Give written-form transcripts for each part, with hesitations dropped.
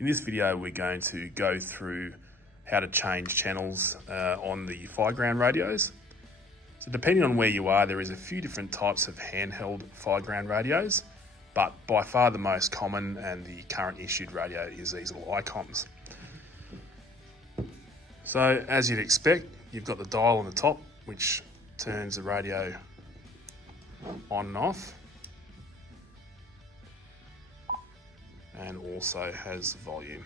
In this video, we're going to go through how to change channels on the Fireground radios. So depending on where you are, there is a few different types of handheld Fireground radios, but by far the most common and the current issued radio is these little icons. So as you'd expect, you've got the dial on the top, which turns the radio on and off, and also has volume.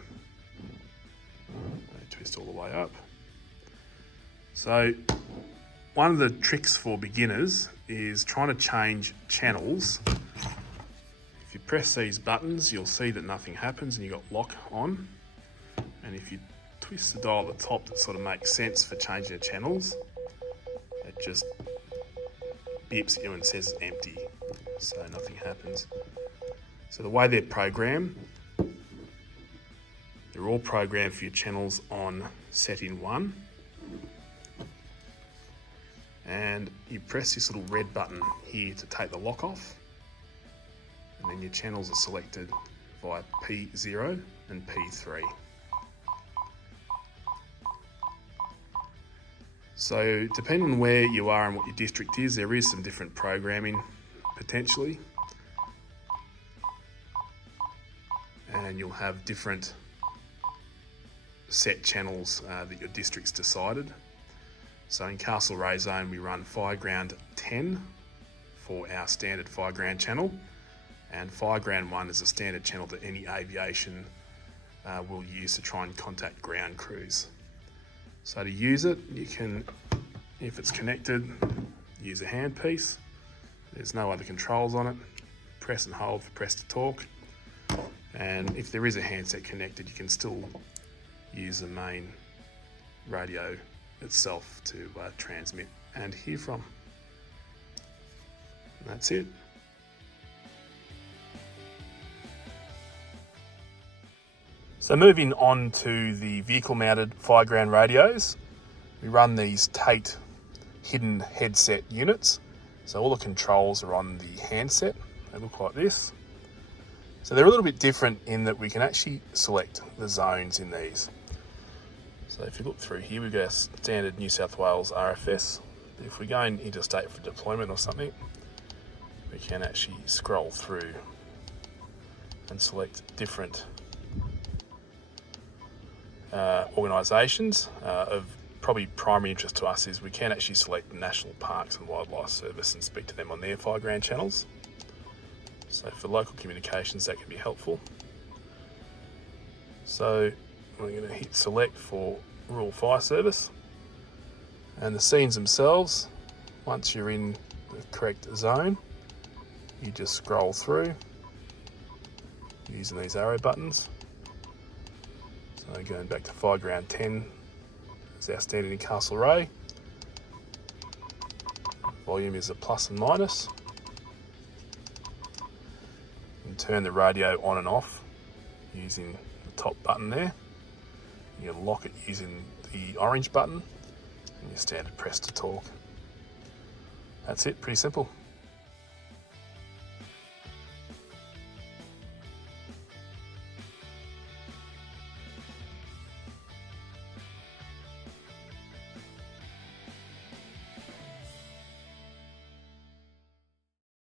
Twist all the way up. So one of the tricks for beginners is trying to change channels. If you press these buttons, you'll see that nothing happens and you've got lock on. And if you twist the dial at the top, that sort of makes sense for changing the channels. It just beeps at you and says empty, so nothing happens. So the way they're programmed, they're all programmed for your channels on setting 1. And you press this little red button here to take the lock off. And then your channels are selected via P0 and P3. So depending on where you are and what your district is, there is some different programming potentially. And you'll have different set channels that your district's decided. So in Castlereagh Zone, we run Fireground 10 for our standard Fireground channel, and Fireground 1 is a standard channel that any aviation will use to try and contact ground crews. So to use it, you can, if it's connected, use a handpiece. There's no other controls on it. Press and hold for press to talk. And if there is a handset connected, you can still use the main radio itself to transmit and hear from. And that's it. So moving on to the vehicle-mounted Fireground radios, we run these Tate hidden headset units. So all the controls are on the handset. They look like this. So they're a little bit different in that we can actually select the zones in these. So if you look through here, we've got a standard New South Wales RFS. If we're going interstate for deployment or something, we can actually scroll through and select different organisations. Of probably primary interest to us is we can actually select the National Parks and Wildlife Service and speak to them on their Fireground channels. So for local communications, that can be helpful. So we're going to hit select for Rural Fire Service. And the scenes themselves, once you're in the correct zone, you just scroll through using these arrow buttons. So going back to Fireground 10, is our standard in Castlereagh. Volume is a plus and minus. You can turn the radio on and off using the top button there. You can lock it using the orange button and your standard press to talk. That's it, pretty simple.